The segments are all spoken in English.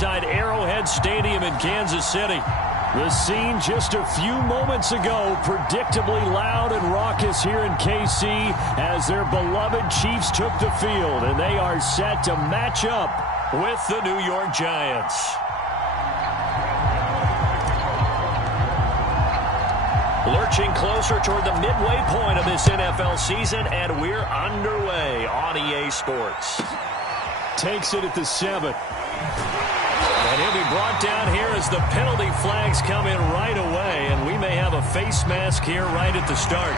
inside Arrowhead Stadium in Kansas City. The scene just a few moments ago, predictably loud and raucous here in KC as their beloved Chiefs took the field, and they are set to match up with the New York Giants. Lurching closer toward the midway point of this NFL season, and we're underway on EA Sports. Takes it at the 7. And he'll be brought down here as the penalty flags come in right away, and we may have a face mask here right at the start.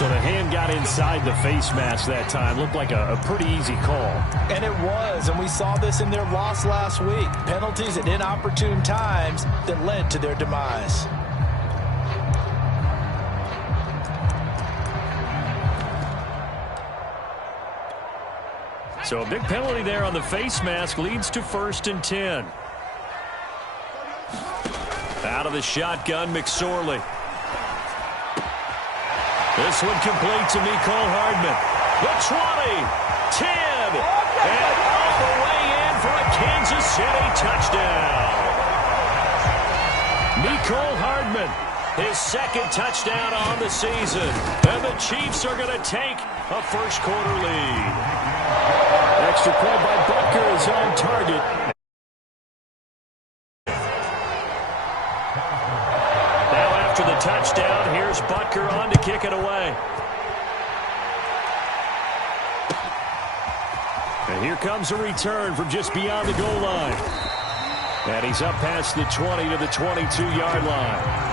So the hand got inside the face mask that time. Looked like a pretty easy call. And it was, and we saw this in their loss last week. Penalties at inopportune times that led to their demise. So a big penalty there on the face mask leads to 1st and 10. Out of the shotgun, McSorley. This one complete to Mecole Hardman. The 20, 10, and all the way in for a Kansas City touchdown. Mecole Hardman, his 2nd touchdown on the season. And the Chiefs are going to take a first-quarter lead. Extra point by Butker is on target. Now after the touchdown, here's Butker on to kick it away. And here comes a return from just beyond the goal line. And he's up past the 20 to the 22-yard line.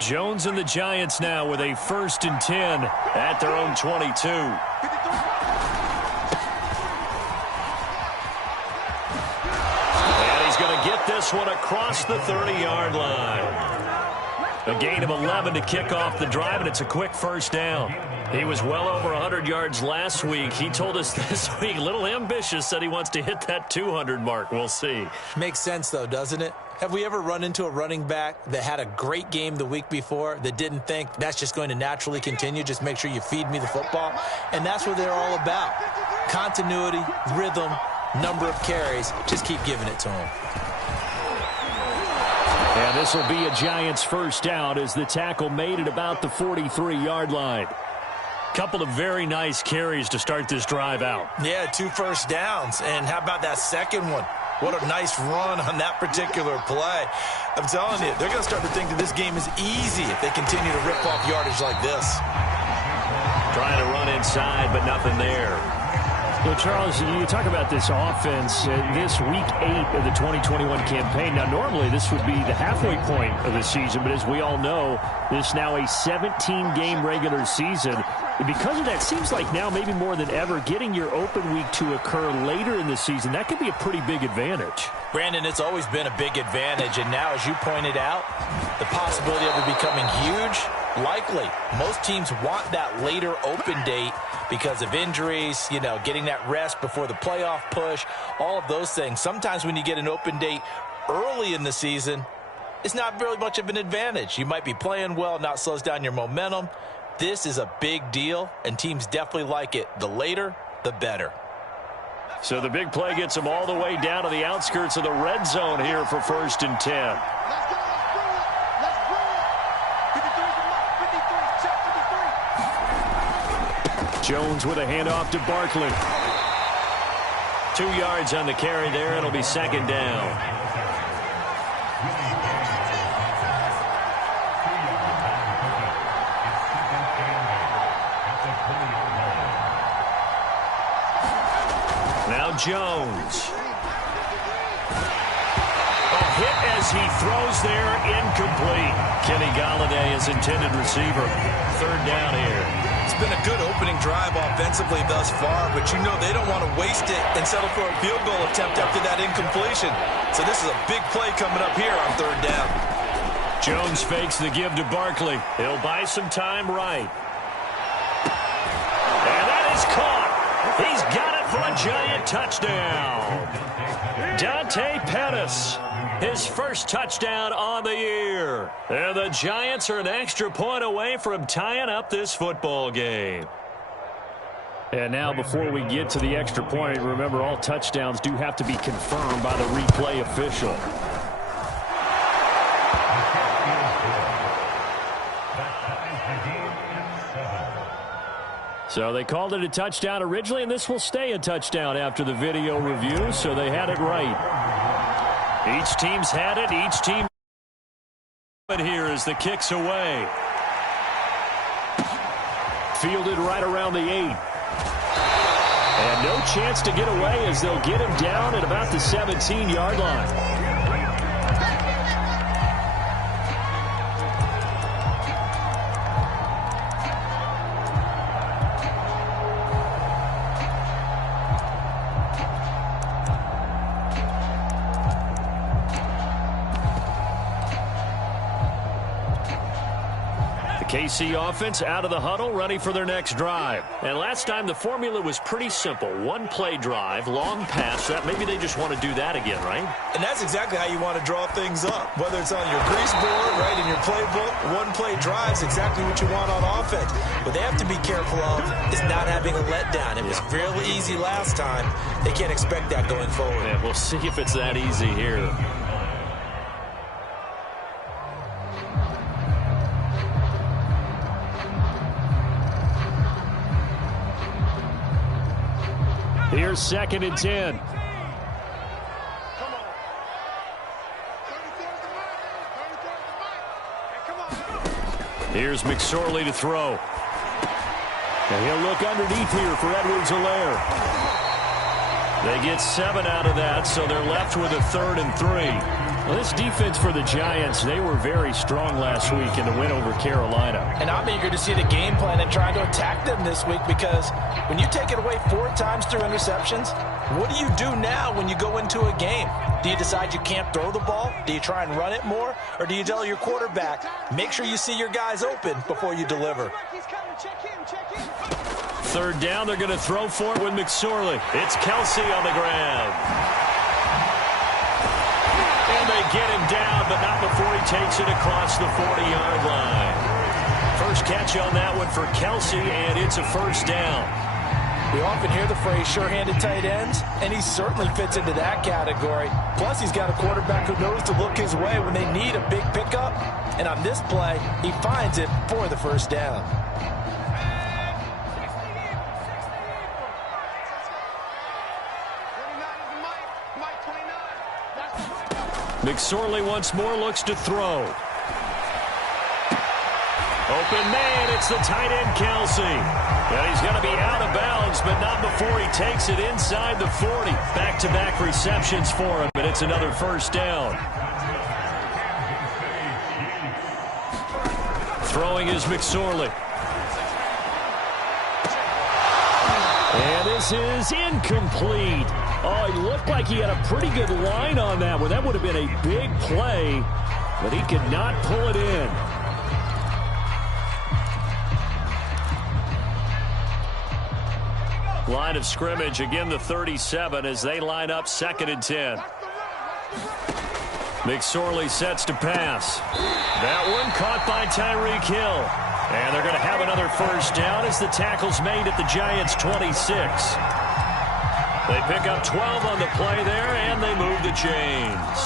Jones and the Giants now with a 1st and 10 at their own 22. And he's going to get this one across the 30-yard line. A gain of 11 to kick off the drive, and it's a quick first down. He was well over 100 yards last week. He told us this week, a little ambitious, said he wants to hit that 200 mark. We'll see. Makes sense, though, doesn't it? Have we ever run into a running back that had a great game the week before that didn't think that's just going to naturally continue? Just make sure you feed me the football. And that's what they're all about. Continuity, rhythm, number of carries. Just keep giving it to them. And this will be a Giants first down as the tackle made at about the 43-yard line. Couple of very nice carries to start this drive out. Yeah, 2 first downs. And how about that second one? What a nice run on that particular play. I'm telling you, they're going to start to think that this game is easy if they continue to rip off yardage like this. Trying to run inside, but nothing there. Well, Charles, you talk about this offense, this week 8 of the 2021 campaign. Now, normally this would be the halfway point of the season, but as we all know, this now a 17-game regular season. And because of that, seems like now maybe more than ever, getting your open week to occur later in the season, that could be a pretty big advantage. Brandon, it's always been a big advantage, and now, as you pointed out, the possibility of it becoming huge, likely. Most teams want that later open date because of injuries, you know, getting that rest before the playoff push, all of those things. Sometimes when you get an open date early in the season, it's not really much of an advantage. You might be playing well, not slows down your momentum. This is a big deal, and teams definitely like it. The later, the better. So the big play gets them all the way down to the outskirts of the red zone here for 1st and 10. Jones with a handoff to Barkley. 2 yards on the carry there. It'll be 2nd down. Now Jones. A hit as he throws there, incomplete. Kenny Golladay is intended receiver. 3rd down here. It's been a good opening drive offensively thus far, but you know they don't want to waste it and settle for a field goal attempt after that incompletion. So this is a big play coming up here on 3rd down. Jones fakes the give to Barkley. He'll buy some time right. And that is caught. He's got it for a Giant touchdown. Dante Pettis, his first touchdown on the year. And the Giants are an extra point away from tying up this football game. And now before we get to the extra point, remember all touchdowns do have to be confirmed by the replay official. So they called it a touchdown originally, and this will stay a touchdown after the video review, so they had it right. Each team's had it. Each team here as the kick's away. Fielded right around the 8. And no chance to get away as they'll get him down at about the 17-yard line. KC offense out of the huddle, ready for their next drive. And last time the formula was pretty simple. One play drive, long pass. That maybe they just want to do that again, right? And that's exactly how you want to draw things up. Whether it's on your grease board, right, in your playbook, one play drive is exactly what you want on offense. What they have to be careful of is not having a letdown. It was fairly easy last time. They can't expect that going forward. Yeah, we'll see if it's that easy here. Here's 2nd and 10. Here's McSorley to throw. And he'll look underneath here for Edwards-Helaire. They get 7 out of that, so they're left with a 3rd and 3. Well, this defense for the Giants, they were very strong last week in the win over Carolina. And I'm eager to see the game plan and try to attack them this week, because when you take it away 4 times through interceptions, what do you do now when you go into a game? Do you decide you can't throw the ball? Do you try and run it more? Or do you tell your quarterback, make sure you see your guys open before you deliver? 3rd down, they're going to throw for it with McSorley. It's Kelsey on the ground. And they get him down, but not before he takes it across the 40-yard line. First catch on that one for Kelsey, and it's a 1st down. We often hear the phrase sure-handed tight ends, and he certainly fits into that category. Plus, he's got a quarterback who knows to look his way when they need a big pickup. And on this play, he finds it for the 1st down. McSorley once more looks to throw. Open man, it's the tight end Kelsey. And he's going to be out of bounds, but not before he takes it inside the 40. Back-to-back receptions for him, and it's another 1st down. Throwing is McSorley. And this is incomplete. Oh, he looked like he had a pretty good line on that one. That would have been a big play, but he could not pull it in. Line of scrimmage, again the 37 as they line up 2nd and 10. McSorley sets to pass. That one caught by Tyreek Hill. And they're going to have another 1st down as the tackle's made at the Giants' 26. They pick up 12 on the play there, and they move the chains.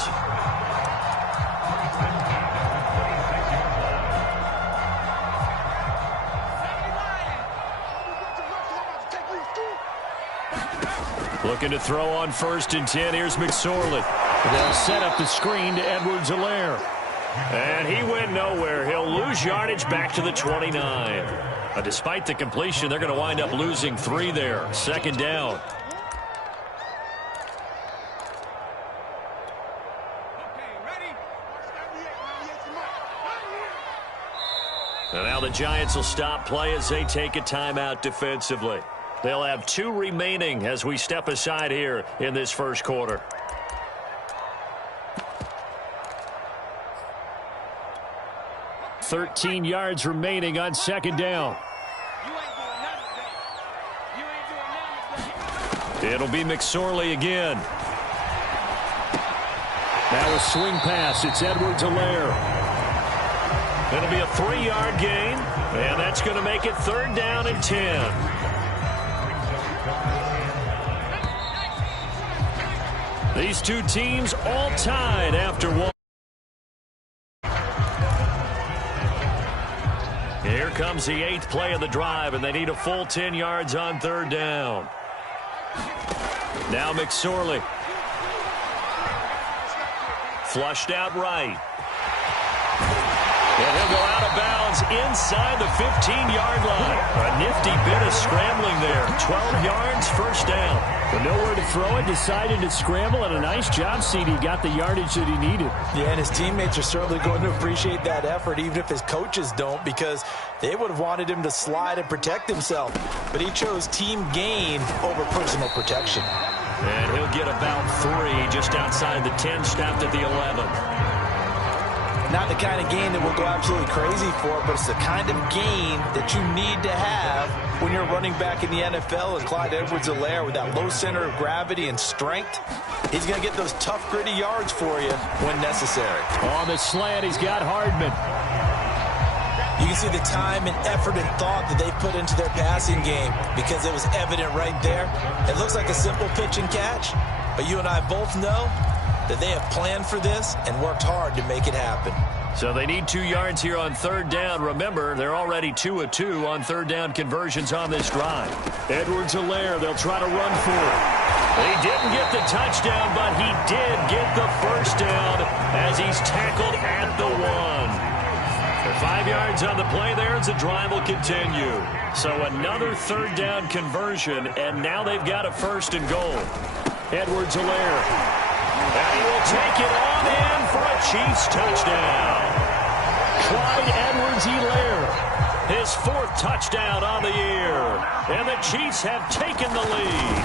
Looking to throw on 1st and 10. Here's McSorley. They'll set up the screen to Edwards-Helaire. And he went nowhere. He'll lose yardage back to the 29. Despite the completion, they're going to wind up losing 3 there. 2nd down. And now the Giants will stop play as they take a timeout defensively. They'll have 2 remaining as we step aside here in this 1st quarter. $13 yards remaining on 2nd down. It'll be McSorley again. Now a swing pass. It's Edwards-Helaire. It'll be a 3-yard gain, and that's going to make it 3rd down and 10. These two teams all tied after one. Here comes the 8th play of the drive, and they need a full 10 yards on 3rd down. Now McSorley. Flushed out right. And he'll go out of bounds inside the 15-yard line. A nifty bit of scrambling there. 12 yards, 1st down. But nowhere to throw it, decided to scramble, and a nice job, CD. Got the yardage that he needed. Yeah, and his teammates are certainly going to appreciate that effort, even if his coaches don't, because they would have wanted him to slide and protect himself. But he chose team gain over personal protection. And he'll get about 3 just outside the 10, stopped at the 11. Not the kind of gain that we'll go absolutely crazy for, but it's the kind of gain that you need to have when you're running back in the NFL. And Clyde Edwards-Helaire, with that low center of gravity and strength, he's going to get those tough, gritty yards for you when necessary. On the slant, he's got Hardman. You can see the time and effort and thought that they put into their passing game because it was evident right there. It looks like a simple pitch and catch, but you and I both know that they have planned for this and worked hard to make it happen. So they need 2 yards here on 3rd down. Remember, they're already 2 of 2 on 3rd down conversions on this drive. Edwards-Helaire, they'll try to run for it. He didn't get the touchdown, but he did get the 1st down as he's tackled at the 1. For 5 yards on the play there as the drive will continue. So another 3rd down conversion, and now they've got a 1st and goal. Edwards-Helaire. And he will take it on in for a Chiefs touchdown. Clyde Edwards-Helaire, his 4th touchdown on the year. And the Chiefs have taken the lead.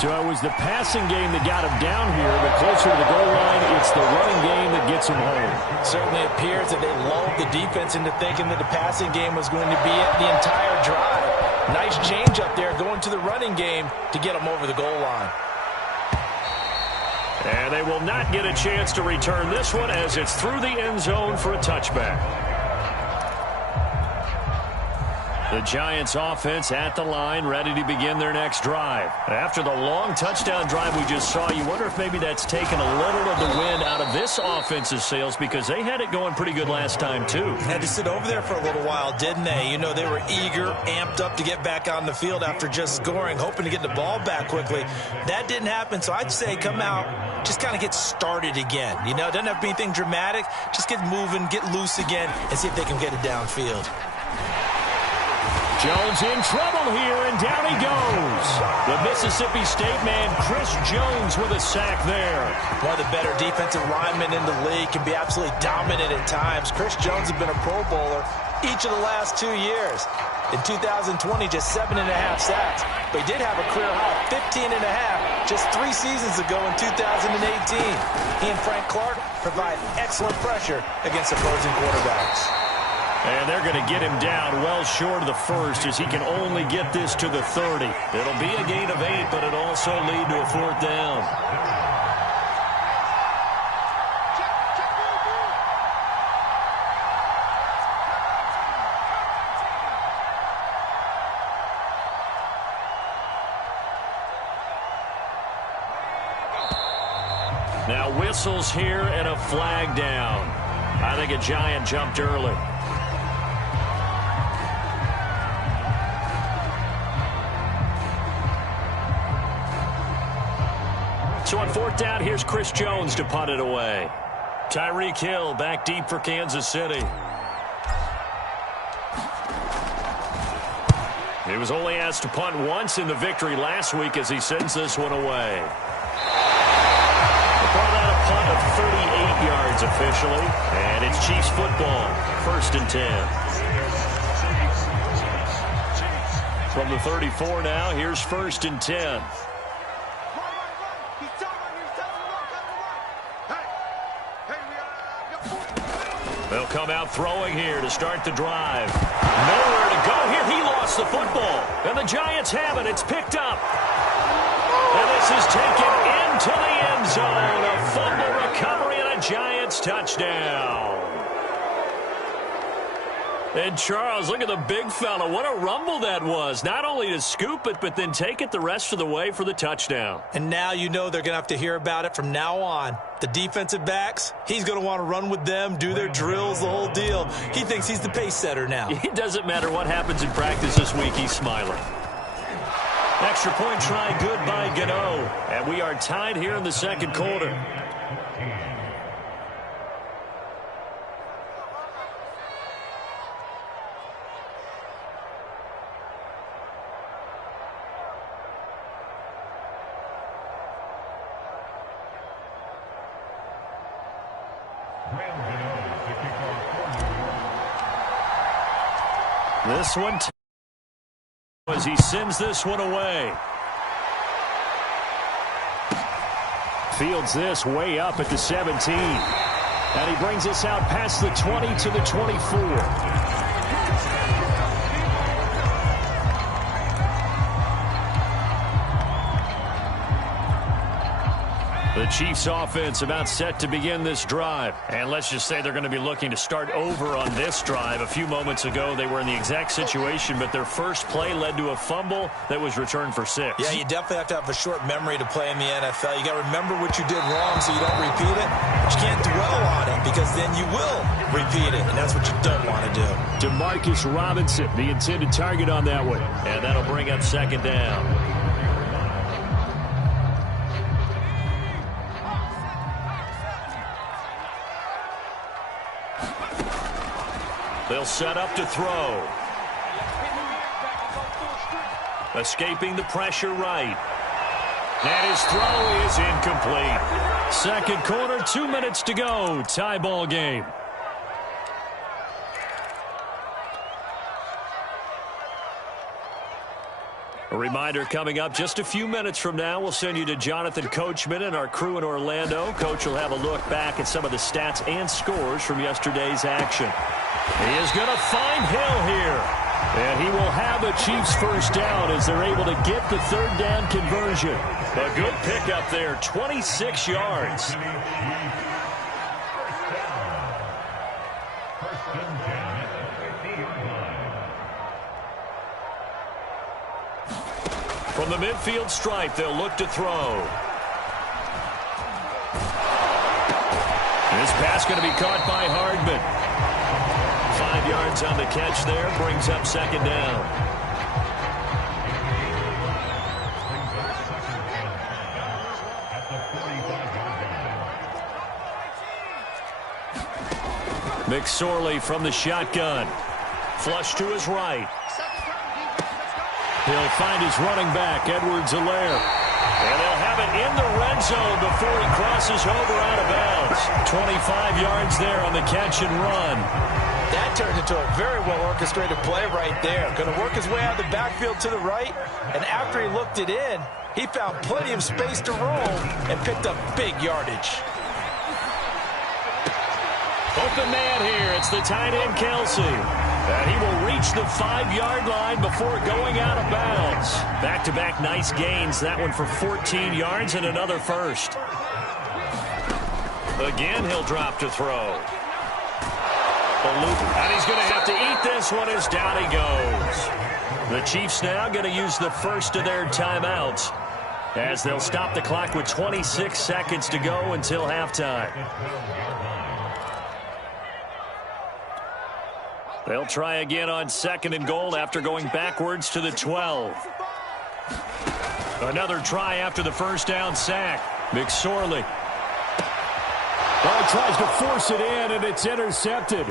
So it was the passing game that got him down here, but closer to the goal line, it's the running game that gets him home. Certainly appears that they lulled the defense into thinking that the passing game was going to be it the entire drive. Nice change up there going to the running game to get him over the goal line. And they will not get a chance to return this one as it's through the end zone for a touchback. The Giants offense at the line, ready to begin their next drive. After the long touchdown drive we just saw, you wonder if maybe that's taken a little of the wind out of this offense's sails because they had it going pretty good last time too. Had to sit over there for a little while, didn't they? You know, they were eager, amped up to get back on the field after just scoring, hoping to get the ball back quickly. That didn't happen, so I'd say come out, just kind of get started again. You know, it doesn't have to be anything dramatic. Just get moving, get loose again, and see if they can get it downfield. Jones in trouble here, and down he goes. The Mississippi State man, Chris Jones, with a sack there. One of the better defensive linemen in the league, can be absolutely dominant at times. Chris Jones has been a Pro Bowler each of the last 2 years. In 2020, just 7.5 sacks. But he did have a career high of 15.5 just 3 seasons ago in 2018. He and Frank Clark provide excellent pressure against opposing quarterbacks. And they're going to get him down well short of the 1st as he can only get this to the 30. It'll be a gain of 8, but it'll also lead to a 4th down. Now whistles here and a flag down. I think a Giant jumped early. So on 4th down, here's Chris Jones to punt it away. Tyreek Hill back deep for Kansas City. He was only asked to punt once in the victory last week as he sends this one away. We'll call that a punt of 38 yards officially, and it's Chiefs football, 1st and 10. From the 34 now, here's 1st and 10. They'll come out throwing here to start the drive. Nowhere to go here. He lost the football. And the Giants have it. It's picked up. Giants touchdown. And Charles, look at the big fella. What a rumble that was. Not only to scoop it, but then take it the rest of the way for the touchdown. And now you know they're going to have to hear about it from now on. The defensive backs, he's going to want to run with them, do their drills, the whole deal. He thinks he's the pace setter now. It doesn't matter what happens in practice this week. He's smiling. Extra point try good by Gano. And we are tied here in the second quarter. This one as he sends this one away. Fields this way up at the 17. And he brings us out past the 20 to the 24. The Chiefs offense about set to begin this drive. And let's just say they're going to be looking to start over on this drive. A few moments ago, they were in the exact situation, but their first play led to a fumble that was returned for 6. Yeah, you definitely have to have a short memory to play in the NFL. You got to remember what you did wrong so you don't repeat it. But you can't dwell on it because then you will repeat it, and that's what you don't want to do. Demarcus Robinson, the intended target on that one. And that'll bring up second down. They'll set up to throw. Escaping the pressure right. And his throw is incomplete. Second quarter, 2 minutes to go. Tie ball game. A reminder coming up just a few minutes from now, we'll send you to Jonathan Coachman and our crew in Orlando. Coach will have a look back at some of the stats and scores from yesterday's action. He is going to find Hill here. And he will have the Chiefs first down as they're able to get the third down conversion. A good pickup there, 26 yards. From the midfield stripe, they'll look to throw. This pass going to be caught by Hardman. 5 yards on the catch there, brings up second down. McSorley from the shotgun. Flush to his right. He'll find his running back, Edwards-Helaire. And they'll have it in the red zone before he crosses over out of bounds. 25 yards there on the catch and run. That turned into a very well-orchestrated play right there. Going to work his way out of the backfield to the right, and after he looked it in, he found plenty of space to roam and picked up big yardage. Open man here. It's the tight end, Kelsey. And he will reach the 5-yard line before going out of bounds. Back-to-back nice gains. That one for 14 yards and another first. Again, he'll drop to throw. And he's going to have to eat this one as down he goes. The Chiefs now going to use the first of their timeouts as they'll stop the clock with 26 seconds to go until halftime. They'll try again on second and goal after going backwards to the 12. Another try after the first down sack. McSorley. Well, tries to force it in, and it's intercepted.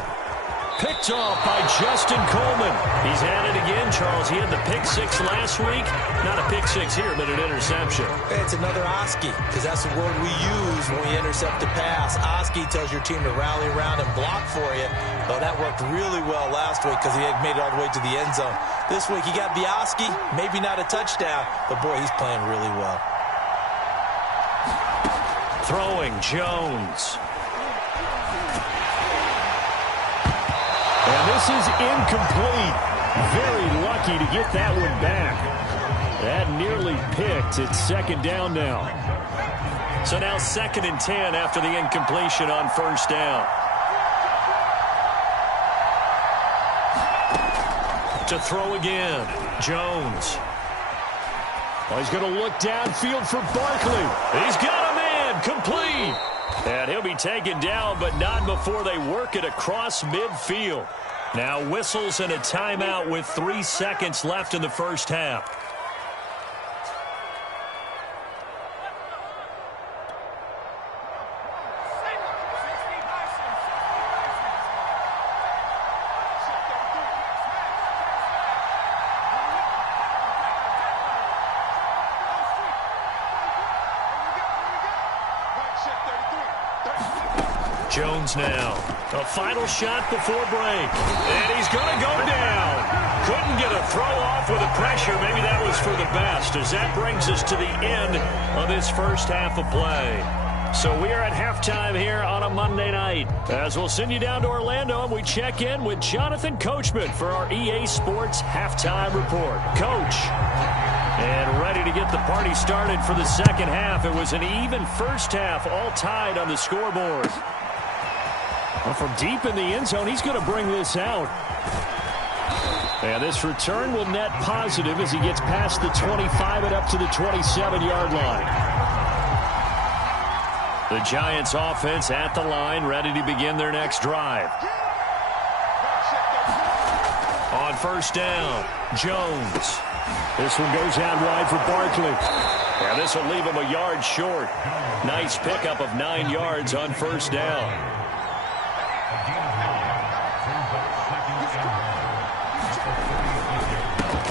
Picked off by Justin Coleman. He's had it again, Charles. He had the pick six last week. Not a pick six here, but an interception. It's another Oski, because that's the word we use when we intercept a pass. Oski tells your team to rally around and block for you. Well, that worked really well last week because he had made it all the way to the end zone. This week he got the Oski, maybe not a touchdown, but boy, he's playing really well. Throwing Jones. And this is incomplete. Very lucky to get that one back. That nearly picked. It's second down now. So now 2nd and 10 after the incompletion on first down. To throw again, Jones. Oh, he's going to look downfield for Barkley. He's got a man, complete. And he'll be taken down, but not before they work it across midfield. Now whistles and a timeout with 3 seconds left in the first half. Jones now. A final shot before break. And he's going to go down. Couldn't get a throw off with the pressure. Maybe that was for the best, as that brings us to the end of this first half of play. So we are at halftime here on a Monday night, as we'll send you down to Orlando and we check in with Jonathan Coachman for our EA Sports Halftime Report. Coach. And ready to get the party started for the second half. It was an even first half, all tied on the scoreboard. Well, from deep in the end zone, he's going to bring this out. And this return will net positive as he gets past the 25 and up to the 27-yard line. The Giants offense at the line, ready to begin their next drive. On first down, Jones. This one goes out wide for Barkley. And this will leave him a yard short. Nice pickup of 9 yards on first down.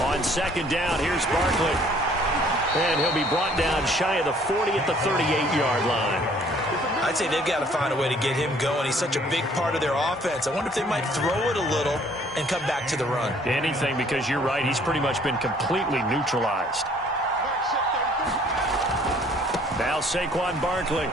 On second down, here's Barkley. And he'll be brought down shy of the 40 at the 38-yard line. I'd say they've got to find a way to get him going. He's such a big part of their offense. I wonder if they might throw it a little and come back to the run. Anything, because you're right. He's pretty much been completely neutralized. Now Saquon Barkley.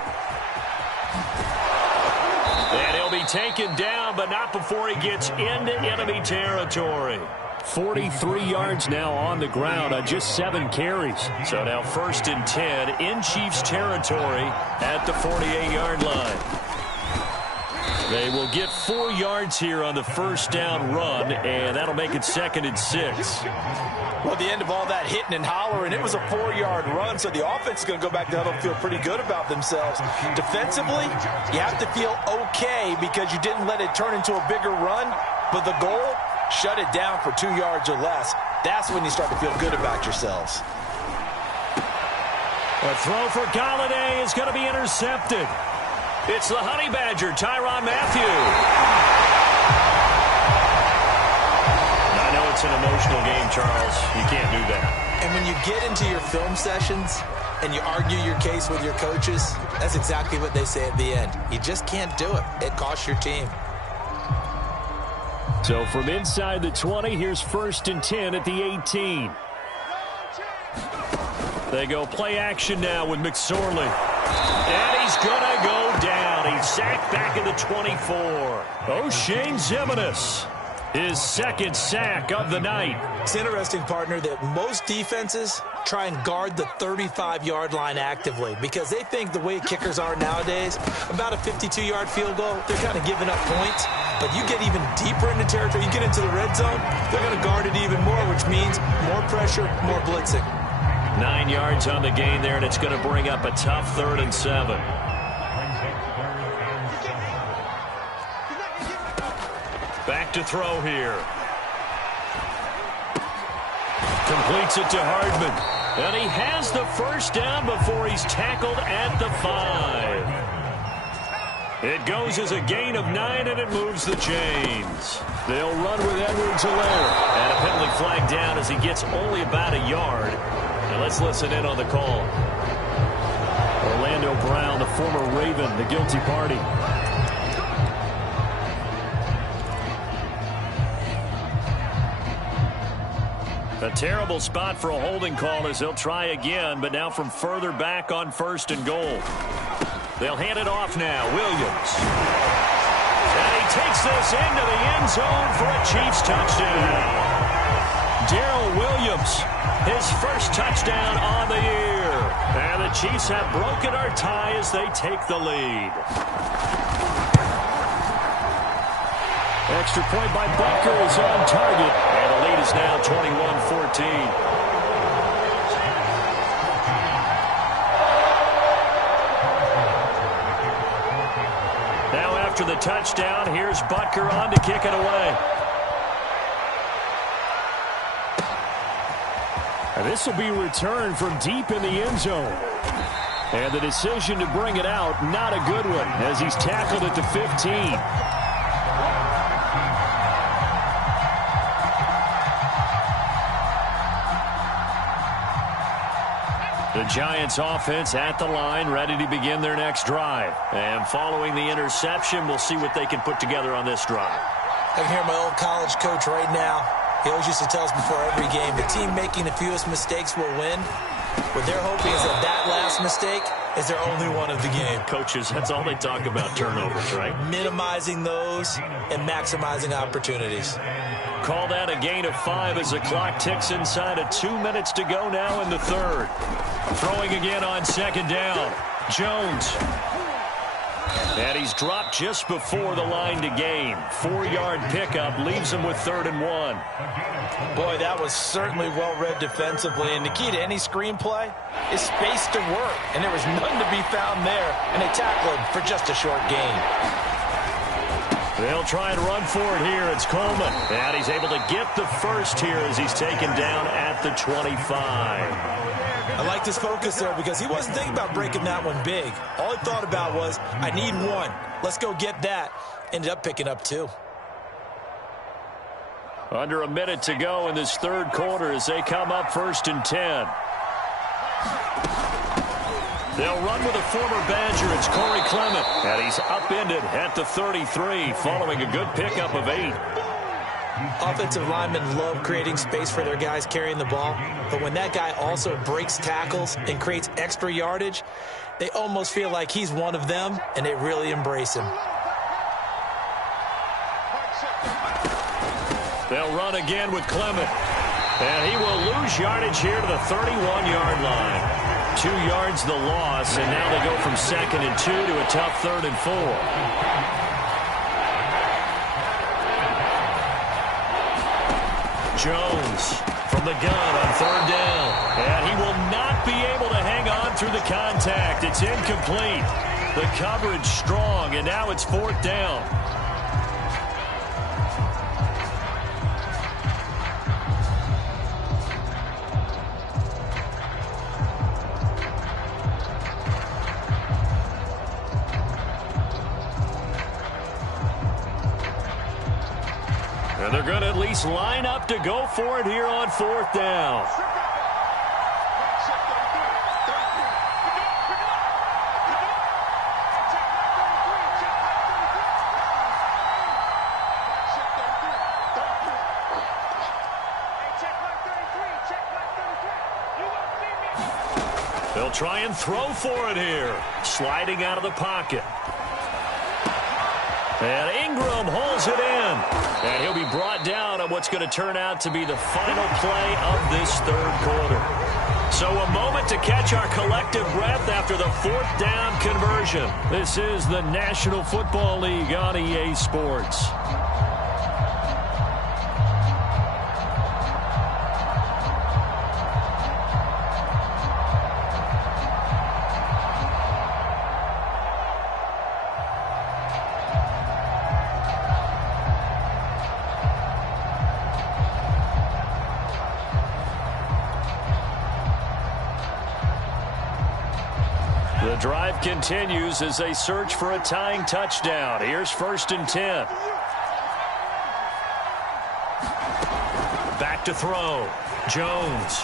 And he'll be taken down, but not before he gets into enemy territory. 43 yards now on the ground on just 7 carries. So now 1st and 10 in Chiefs territory at the 48-yard line. They will get 4 yards here on the first down run, and that'll make it 2nd and 6. Well, at the end of all that hitting and hollering, it was a 4-yard run, so the offense is going to go back to huddle and feel pretty good about themselves. Defensively, you have to feel okay because you didn't let it turn into a bigger run, but the goal, shut it down for 2 yards or less. That's when you start to feel good about yourselves. A throw for Galladay is going to be intercepted. It's the Honey Badger, Tyrann Mathieu. I know it's an emotional game, Charles. You can't do that. And when you get into your film sessions and you argue your case with your coaches, that's exactly what they say at the end. You just can't do it. It costs your team. So from inside the 20, here's 1st and 10 at the 18. They go play action now with McSorley. And he's going to go down. He's sacked back at the 24. O'Shane Ximines, his 2nd sack of the night. It's interesting, partner, that most defenses try and guard the 35-yard line actively because they think the way kickers are nowadays, about a 52-yard field goal, they're kind of giving up points. But you get even deeper into territory, you get into the red zone, they're going to guard it even more, which means more pressure, more blitzing. 9 yards on the gain there, and it's going to bring up a tough 3rd and 7. Back to throw here. Completes it to Hardman. And he has the first down before he's tackled at the 5. It goes as a gain of 9, and it moves the chains. They'll run with Edwards-Helaire. And a penalty flag down as he gets only about a yard. And let's listen in on the call. Orlando Brown, the former Raven, the guilty party. A terrible spot for a holding call as they'll try again, but now from further back on 1st and goal. They'll hand it off now. Williams. And he takes this into the end zone for a Chiefs touchdown. Darrell Williams, his first touchdown on the year. And the Chiefs have broken our tie as they take the lead. Extra point by Butker is on target. And the lead is now 21-14. After the touchdown, here's Butker on to kick it away. And this will be returned from deep in the end zone. And the decision to bring it out, not a good one, as he's tackled at the 15. The Giants offense at the line, ready to begin their next drive. And following the interception, we'll see what they can put together on this drive. I can hear my old college coach right now. He always used to tell us before every game, the team making the fewest mistakes will win. What they're hoping is that last mistake is their only one of the game. Coaches, that's all they talk about, turnovers, right? Minimizing those and maximizing opportunities. Call that a gain of 5 as the clock ticks inside of 2 minutes to go now in the third. Throwing again on second down. Jones. And he's dropped just before the line to gain. 4-yard pickup leaves him with 3rd and 1. Boy, that was certainly well-read defensively. And the key to any screenplay is space to work. And there was none to be found there. And they tackled him for just a short gain. They'll try and run for it here. It's Coleman. And he's able to get the first here as he's taken down at the 25. I like his focus there because he wasn't thinking about breaking that one big. All he thought about was, I need one. Let's go get that. Ended up picking up 2. Under a minute to go in this third quarter as they come up 1st and 10. They'll run with a former Badger. It's Corey Clement. And he's upended at the 33 following a good pickup of 8. Offensive linemen love creating space for their guys carrying the ball. But when that guy also breaks tackles and creates extra yardage, they almost feel like he's one of them, and they really embrace him. They'll run again with Clement. And he will lose yardage here to the 31-yard line. 2 yards the loss, and now they go from 2nd and 2 to a tough 3rd and 4. Jones from the gun on 3rd down. And he will not be able to hang on through the contact. It's incomplete. The coverage strong, and now it's 4th down. And they're going to at least line up to go for it here on 4th down. They'll try and throw for it here. Sliding out of the pocket. And Ingram holds it in. And he'll be brought down on what's going to turn out to be the final play of this third quarter. So a moment to catch our collective breath after the 4th down conversion. This is the National Football League on EA Sports. The drive continues as they search for a tying touchdown. Here's 1st and 10. Back to throw. Jones.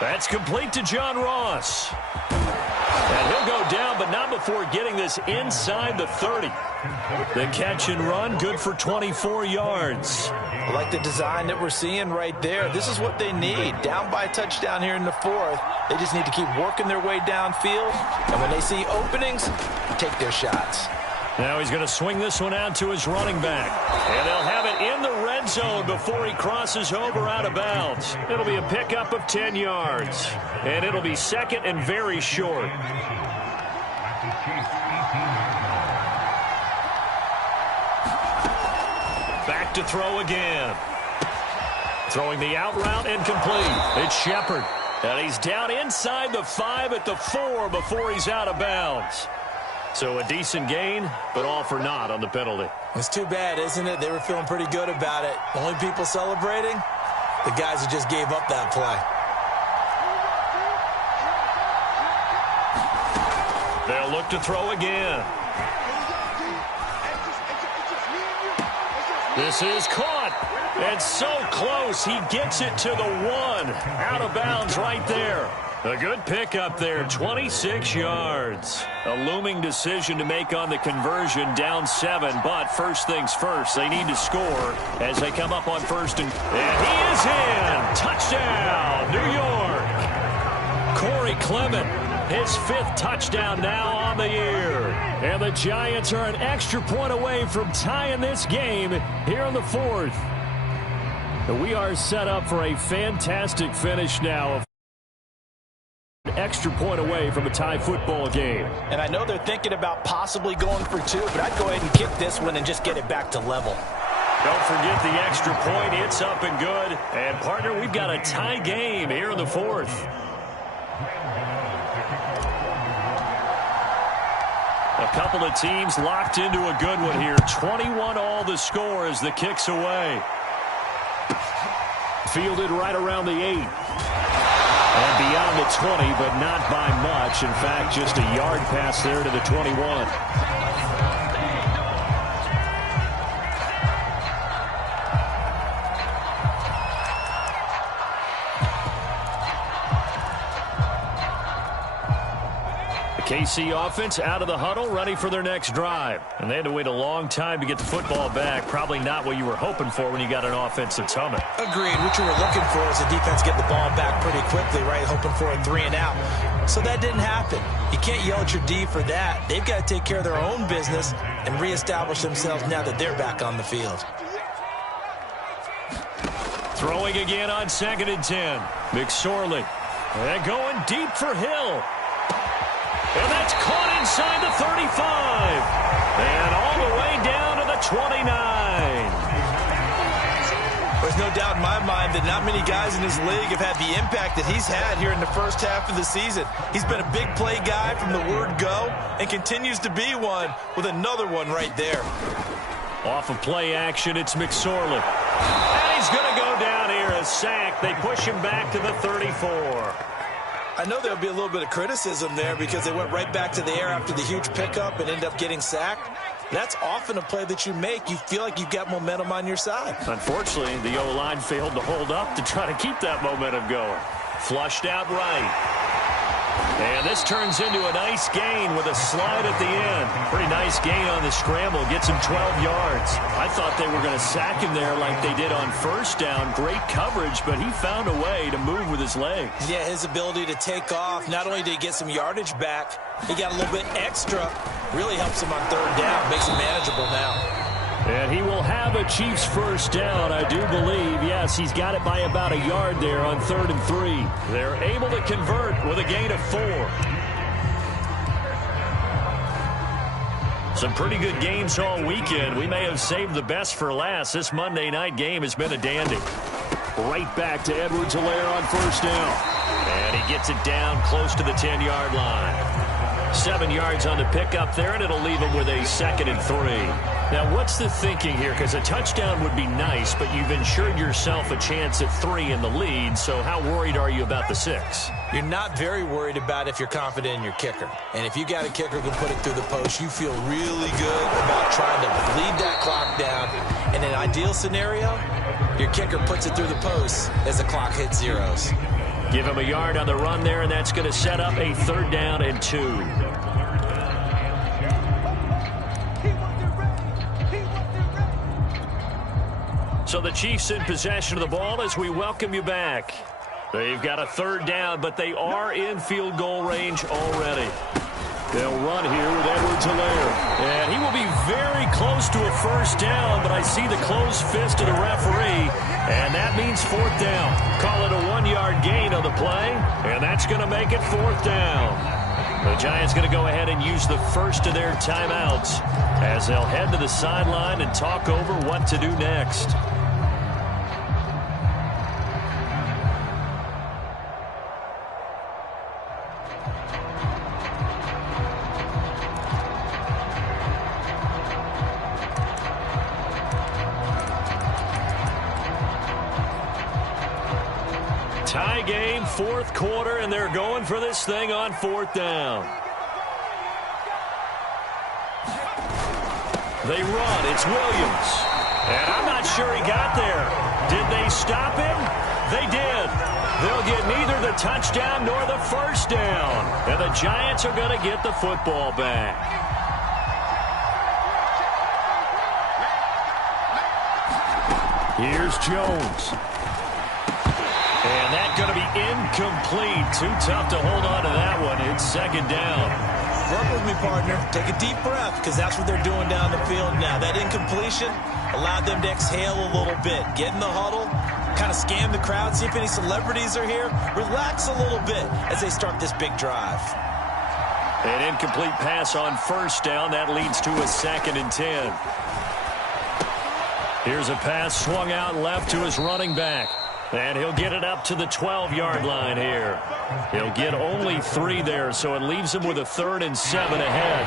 That's complete to John Ross. And he'll go down, but not before getting this inside the 30. The catch and run, good for 24 yards. I like the design that we're seeing right there. This is what they need. Down by a touchdown here in the 4th. They just need to keep working their way downfield. And when they see openings, take their shots. Now he's going to swing this one out to his running back. And they'll have it in the red zone before he crosses over out of bounds. It'll be a pickup of 10 yards. And it'll be second and very short. Back to throw again. Throwing the out route and complete. It's Shepard. And he's down inside the 5 at the 4 before he's out of bounds. So a decent gain, but all for naught on the penalty. It's too bad, isn't it? They were feeling pretty good about it. Only people celebrating? The guys who just gave up that play. They'll look to throw again. This is caught. And so close. He gets it to the 1. Out of bounds right there. A good pickup there, 26 yards. A looming decision to make on the conversion, down 7. But first things first, they need to score as they come up on first. And he is in. Touchdown, New York. Corey Clement, his 5th touchdown now on the year. And the Giants are an extra point away from tying this game here in the 4th. We are set up for a fantastic finish now. Extra point away from a tie football game. And I know they're thinking about possibly going for 2, but I'd go ahead and kick this one and just get it back to level. Don't forget the extra point. It's up and good. And, partner, we've got a tie game here in the 4th. A couple of teams locked into a good one here. 21 all the score as the kick's away. Fielded right around the 8. And beyond the 20, but not by much. In fact, just a yard pass there to the 21. KC offense out of the huddle, ready for their next drive. And they had to wait a long time to get the football back. Probably not what you were hoping for when you got an offense that's humming. Agreed. What you were looking for is the defense get the ball back pretty quickly, right? Hoping for a 3 and out. So that didn't happen. You can't yell at your D for that. They've got to take care of their own business and reestablish themselves now that they're back on the field. Throwing again on 2nd and 10. McSorley. And going deep for Hill. And that's caught inside the 35. And all the way down to the 29. There's no doubt in my mind that not many guys in this league have had the impact that he's had here in the first half of the season. He's been a big play guy from the word go and continues to be one with another one right there. Off of play action, it's McSorley. And he's going to go down here, a sack. They push him back to the 34. I know there'll be a little bit of criticism there because they went right back to the air after the huge pickup and ended up getting sacked. That's often a play that you make. You feel like you've got momentum on your side. Unfortunately, the O-line failed to hold up to try to keep that momentum going. Flushed out right. And this turns into a nice gain with a slide at the end. Pretty nice gain on the scramble. Gets him 12 yards. I thought they were going to sack him there like they did on first down. Great coverage, but he found a way to move with his legs. Yeah, his ability to take off. Not only did he get some yardage back, he got a little bit extra. Really helps him on 3rd down. Makes him manageable now. And he will have a Chiefs first down, I do believe. Yes, he's got it by about a yard there on 3rd and 3. They're able to convert with a gain of 4. Some pretty good games all weekend. We may have saved the best for last. This Monday night game has been a dandy. Right back to Edwards-Helaire on first down. And he gets it down close to the 10-yard line. 7 yards on the pickup there, and it'll leave him with a 2nd and 3. Now, what's the thinking here? Because a touchdown would be nice, but you've ensured yourself a chance at 3 in the lead, so how worried are you about the 6? You're not very worried about if you're confident in your kicker. And if you got a kicker who can put it through the post, you feel really good about trying to bleed that clock down. In an ideal scenario, your kicker puts it through the post as the clock hits zeros. Give him a yard on the run there, and that's going to set up a 3rd down and 2. So the Chiefs in possession of the ball as we welcome you back. They've got a 3rd down, but they are in field goal range already. They'll run here with Edwards-Helaire. And he will be very close to a first down, but I see the closed fist of the referee, and that means fourth down. Call it a 1-yard gain on the play, and that's going to make it fourth down. The Giants going to go ahead and use the first of their timeouts as they'll head to the sideline and talk over what to do next. Tie game, fourth quarter, and they're going for this thing on fourth down. They run. It's Williams. And I'm not sure he got there. Did they stop him? They did. They'll get neither the touchdown nor the first down. And the Giants are going to get the football back. Here's Jones. And that's going to be incomplete. Too tough to hold on to that one. It's second down. Work with me, partner. Take a deep breath, because that's what they're doing down the field now. That incompletion allowed them to exhale a little bit. Get in the huddle, kind of scan the crowd, see if any celebrities are here. Relax a little bit as they start this big drive. An incomplete pass on first down. That leads to a 2nd and 10. Here's a pass swung out left to his running back. And he'll get it up to the 12-yard line here. He'll get only 3 there, so it leaves him with a 3rd and 7 ahead.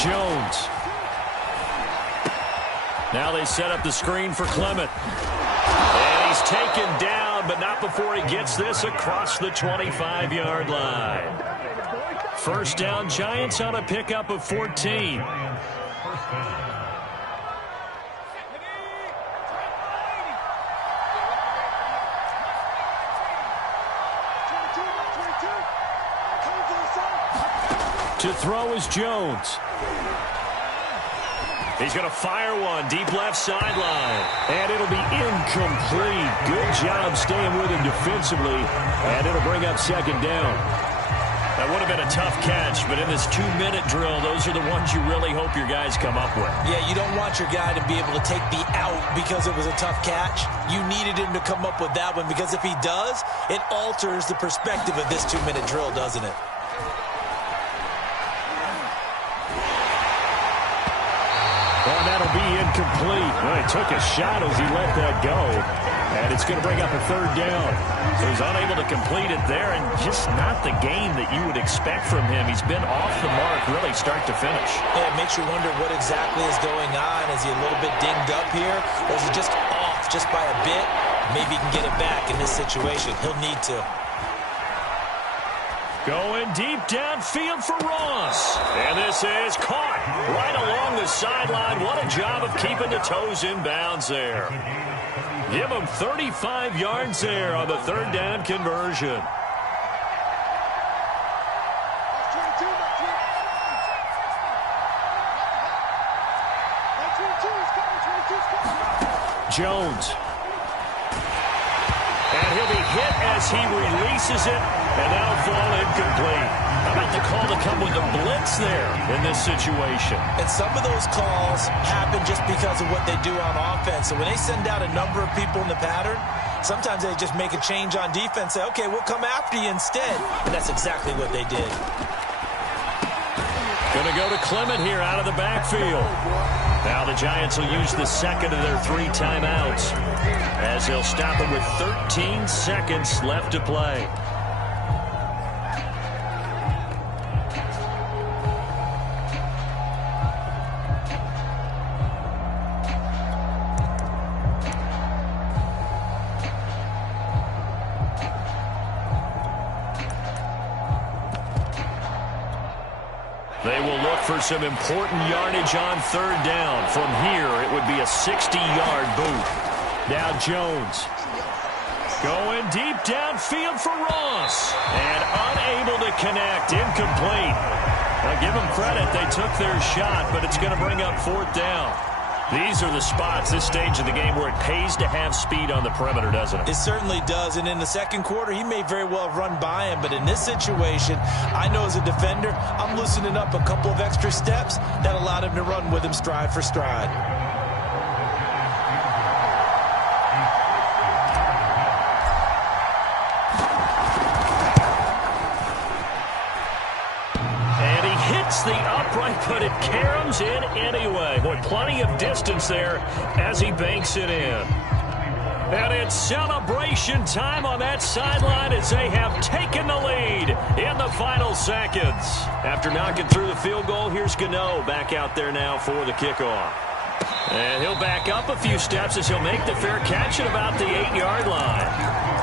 Jones. Now they set up the screen for Clement. And he's taken down, but not before he gets this across the 25-yard line. First down, Giants on a pickup of 14. To throw is Jones. He's going to fire one deep left sideline. And it'll be incomplete. Good job staying with him defensively. And it'll bring up second down. That would have been a tough catch, but in this 2-minute drill, those are the ones you really hope your guys come up with. Yeah, you don't want your guy to be able to take the out because it was a tough catch. You needed him to come up with that one, because if he does, it alters the perspective of this 2-minute drill, doesn't it? And that'll be incomplete. Well, he took a shot as he let that go. And it's going to bring up a 3rd down. So he's unable to complete it there, and just not the game that you would expect from him. He's been off the mark really start to finish. Yeah, it makes you wonder what exactly is going on. Is he a little bit dinged up here, or is he just off just by a bit? Maybe he can get it back in this situation. He'll need to. Going deep downfield for Ross. And this is caught right along the sideline. What a job of keeping the toes in bounds there. Give him 35 yards there on the 3rd down conversion. Jones. And he'll be hit as he releases it, and that'll fall incomplete. How about the call to come with the blitz there in this situation? And some of those calls happen just because of what they do on offense. So when they send out a number of people in the pattern, sometimes they just make a change on defense, say, okay, we'll come after you instead. And that's exactly what they did. Going to go to Clement here out of the backfield. Now the Giants will use the 2nd of their 3 timeouts as they'll stop him with 13 seconds left to play. They will look for some important yardage on 3rd down. From here, it would be a 60-yard boot. Now Jones going deep downfield for Ross. And unable to connect. Incomplete. Now give them credit. They took their shot, but it's going to bring up 4th down. These are the spots, this stage of the game, where it pays to have speed on the perimeter, doesn't it? It certainly does, and in the second quarter, he may very well have run by him, but in this situation, I know as a defender, I'm loosening up a couple of extra steps that allowed him to run with him stride for stride. The upright, but it caroms in anyway. Boy, plenty of distance there as he banks it in. And it's celebration time on that sideline as they have taken the lead in the final seconds. After knocking through the field goal, here's Gano back out there now for the kickoff. And he'll back up a few steps as he'll make the fair catch at about the 8-yard line.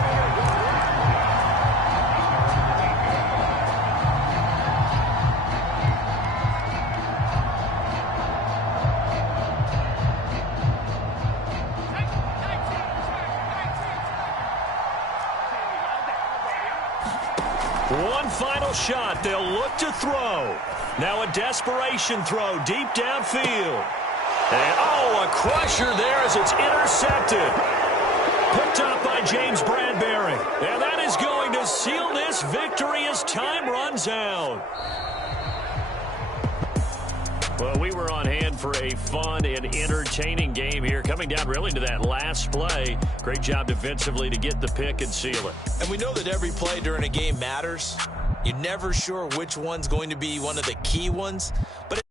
One final shot. They'll look to throw. Now a desperation throw deep downfield. And, a crusher there as it's intercepted. Picked up by James Bradbury. And that is going to seal this victory as time runs out. Well, we were on hand for a fun and entertaining game here, coming down really to that last play. Great job defensively to get the pick and seal it. And we know that every play during a game matters. You're never sure which one's going to be one of the key ones, but